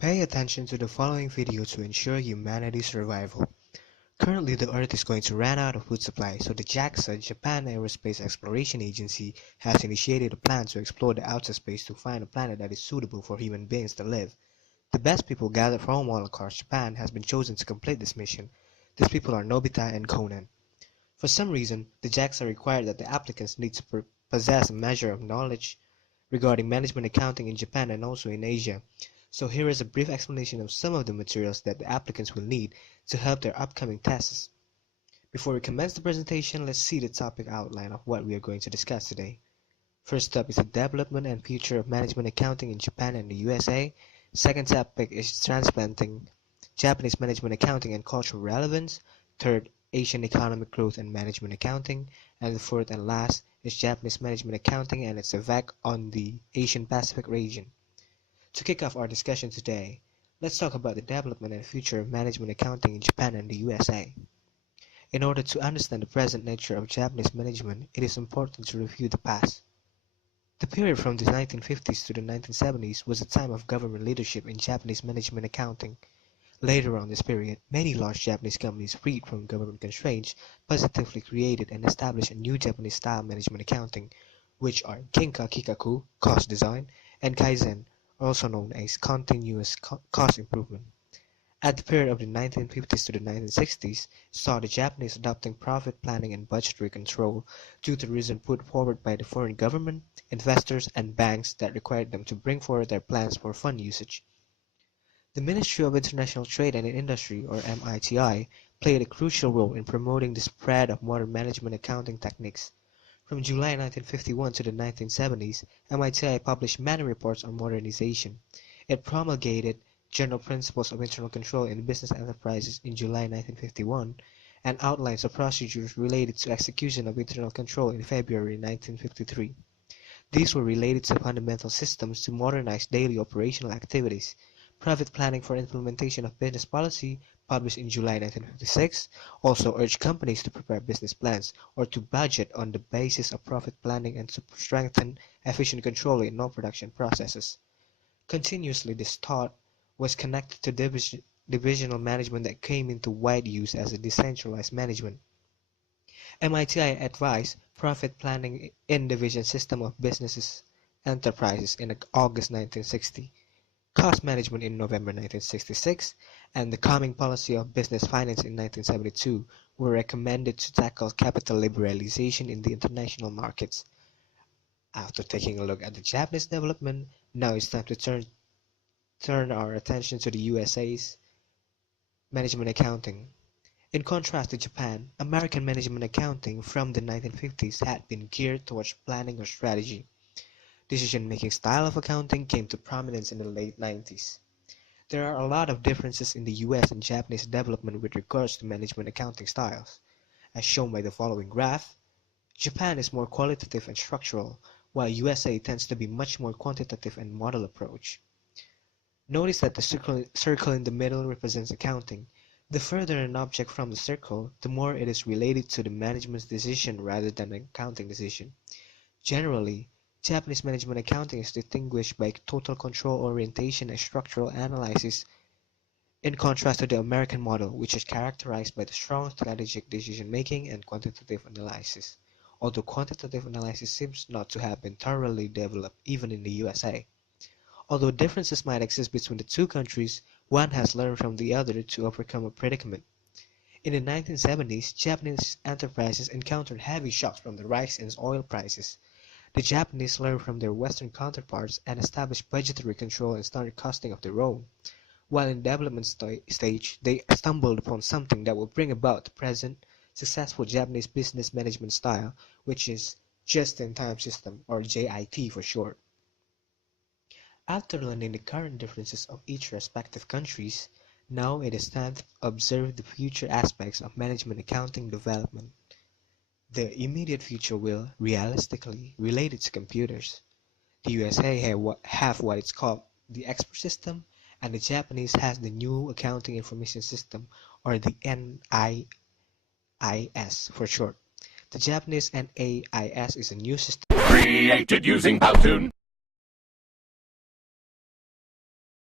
Pay attention to the following video to ensure humanity's survival. Currently, the Earth is going to run out of food supply, so the JAXA, Japan Aerospace Exploration Agency, has initiated a plan to explore the outer space to find a planet that is suitable for human beings to live. The best people gathered from all across Japan has been chosen to complete this mission. These people are Nobita and Conan. For some reason, the JAXA required that the applicants need to possess a measure of knowledge regarding management accounting in Japan and also in Asia. So here is a brief explanation of some of the materials that the applicants will need to help their upcoming tests. Before we commence the presentation, let's see the topic outline of what we are going to discuss today. First up is the development and future of management accounting in Japan and the USA. Second topic is transplanting Japanese management accounting and cultural relevance. Third, Asian economic growth and management accounting. And the fourth and last is Japanese management accounting and its effect on the Asian Pacific region. To kick off our discussion today, let's talk about the development and future of management accounting in Japan and the USA. In order to understand the present nature of Japanese management, it is important to review the past. The period from the 1950s to the 1970s was a time of government leadership in Japanese management accounting. Later on this period, many large Japanese companies freed from government constraints positively created and established a new Japanese-style management accounting, which are Kinka Kikaku, cost design, and Kaizen, also known as continuous cost improvement. At the period of the 1950s to the 1960s, saw the Japanese adopting profit planning and budgetary control due to the reason put forward by the foreign government, investors, and banks that required them to bring forward their plans for fund usage. The Ministry of International Trade and Industry, or MITI, played a crucial role in promoting the spread of modern management accounting techniques. From July 1951 to the 1970s, MITI published many reports on modernization. It promulgated General Principles of Internal Control in Business Enterprises in July 1951 and outlines of procedures related to execution of internal control in February 1953. These were related to fundamental systems to modernize daily operational activities. Profit planning for implementation of business policy, published in July 1956, also urged companies to prepare business plans or to budget on the basis of profit planning and to strengthen efficient control in non-production processes. Continuously, this thought was connected to divisional management that came into wide use as a decentralized management. MITI advised profit planning in division system of businesses enterprises in August 1960. Cost management in November 1966, and the Coming Policy of Business Finance in 1972 were recommended to tackle capital liberalization in the international markets. After taking a look at the Japanese development, now it's time to turn our attention to the USA's management accounting. In contrast to Japan, American management accounting from the 1950s had been geared towards planning or strategy. Decision-making style of accounting came to prominence in the late 90s. There are a lot of differences in the US and Japanese development with regards to management accounting styles. As shown by the following graph, Japan is more qualitative and structural, while USA tends to be much more quantitative and model approach. Notice that the circle in the middle represents accounting. The further an object from the circle, the more it is related to the management's decision rather than an accounting decision. Generally, Japanese management accounting is distinguished by total control orientation and structural analysis, in contrast to the American model, which is characterized by the strong strategic decision-making and quantitative analysis, although quantitative analysis seems not to have been thoroughly developed even in the USA. Although differences might exist between the two countries, one has learned from the other to overcome a predicament. In the 1970s, Japanese enterprises encountered heavy shocks from the rise in oil prices. The Japanese learned from their Western counterparts and established budgetary control and standard costing of their own. While in development stage, they stumbled upon something that will bring about the present successful Japanese business management style, which is just-in-time system, or JIT for short. After learning the current differences of each respective countries, now it is time to observe the future aspects of management accounting development. The immediate future will, realistically, relate it to computers. The USA have what is called the expert system, and the Japanese has the new accounting information system, or the NIIS for short. The Japanese NAIS is a new system created using Powtoon.